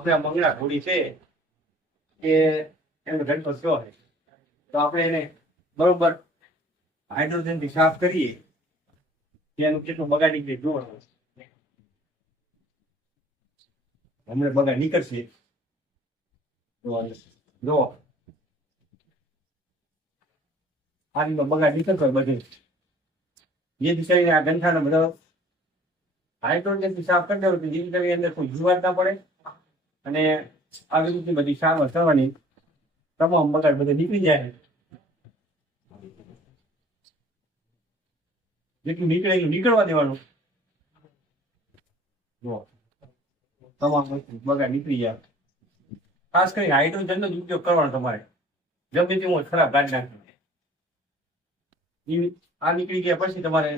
આપણે આ મંગળા ઘોડી છે એ એનો ઘંટો થયો છે, તો આપણે એને બરોબર હાઇડ્રોજન થી સાફ કરીએ એનું કેટલું બગાડ નીકળે જોવો. હમણાં બગાડ નીકળશે જો આ રીતનો બગાડ નીકળતો હોય બધે, જેથી કરીને આ ગંઠાનો બધો હાઇડ્રોજન થી સાફ કરી દેવો, જેથી કરીને અંદર કોઈ જીવાત ના પડે અને આવી રીતની બધી સારવાર કરવાની તમામ બગાડ બધે નીકળી જાય. જેટલું નીકળે એટલું નીકળવા દેવાનું. તમામ બગાડ નીકળી જાય. ખાસ કરીને હાઇડ્રોજન નો જ ઉપયોગ કરવાનો તમારે. ગમે તેવું ખરાબ કાઢી નાખી આ નીકળી ગયા પછી તમારે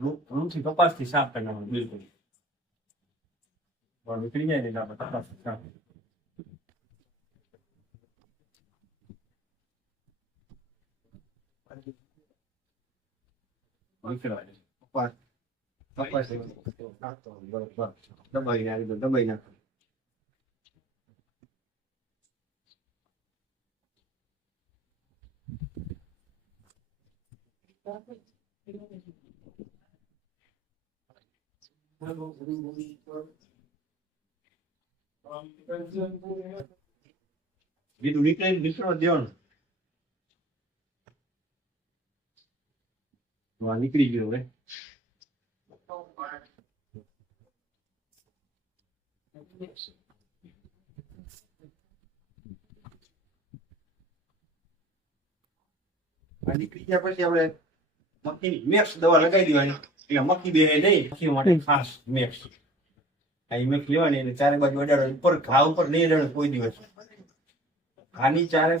રૂમથી કપાસ થી સાફ કરી નાખવાનું. બિલકુલ નીકળી જાય ને કપાસ સાફ દબાઈ નાખ. બીજું નીકળે નીકળવા દેવાનું. નીકળી ગયું હવે. નીકળી ગયા પછી આપણે મક્ખીની મેક્સ દવા લગાવી દેવાની, એટલે મક્ખી બે નહીં. મક્ખી માટે ખાસ મેક્સ આ મેક્સ લેવાની એટલે ચારે બાજુ અડાડવાની. ઉપર ઘા ઉપર નહીં અડાડવાનું કોઈ દિવસ. ઘાની ચારે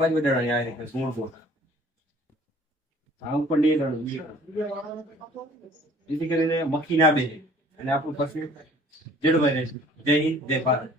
બાજુ અડાડવાની આ રીતે મૂળભૂત. ઘા ઉપર નહીં અડાડવાનું, જેથી કરીને મક્ખી ના બેસે અને આપણું પછી જળવાઈ રહેશે. જય હિન્દ, જય ભારત.